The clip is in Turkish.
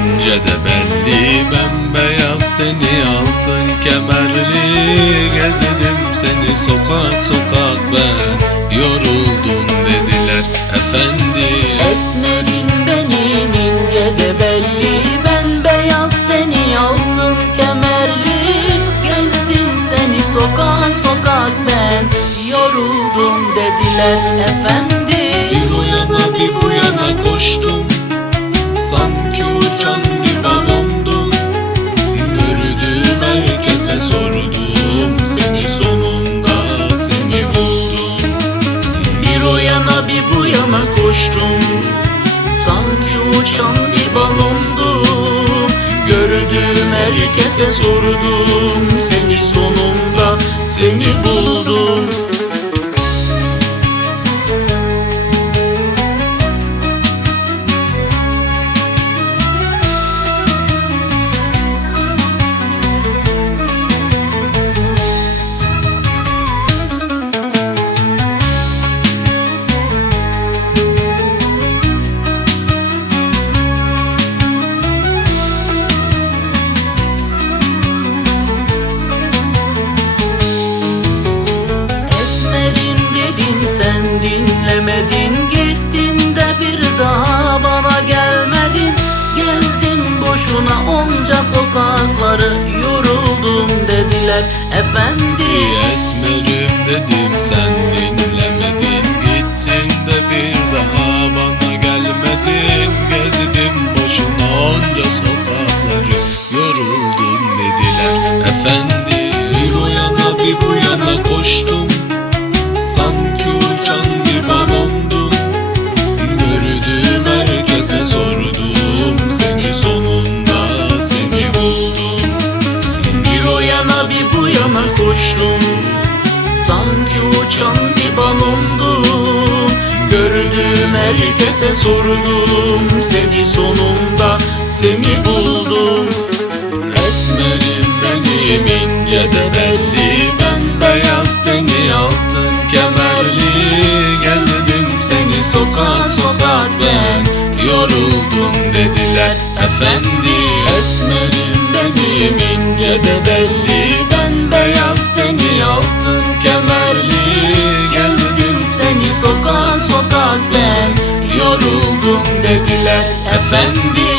ince de belli Bembeyaz teni altın kemerli Gezdim seni sokak sokak ben. Yoruldum dediler efendi Esmerim benim ince de belli. Ben beyaz teni altın kemerli Gezdim seni sokak sokak ben. Yoruldum dediler efendi Bir o yana bir bu yana koştum. Sanki yana koştum. Sanki uçan bir balondum Gördüm herkese sordum. Seni sonunda seni buldum dinlemedin Gittin de bir daha bana gelmedin. Gezdim boşuna onca sokakları Yoruldum dediler. Efendi Esmerim dedim sen dinlemedin. Gittin de bir daha bana gelmedin. Gezdim boşuna onca sokakları Yoruldun dediler. Efendi Bir o yana bir bu yana koştum yana koştum. Sanki uçan bir balondum Gördüm herkese sordum. Seni sonunda seni buldum. Esmerim benim ince de belli. Ben beyaz teni altın kemerli. Gezdim seni sokak sokak ben Yoruldum dediler. Efendi Esmerim benim sokak sokak ben. Yoruldum dediler efendi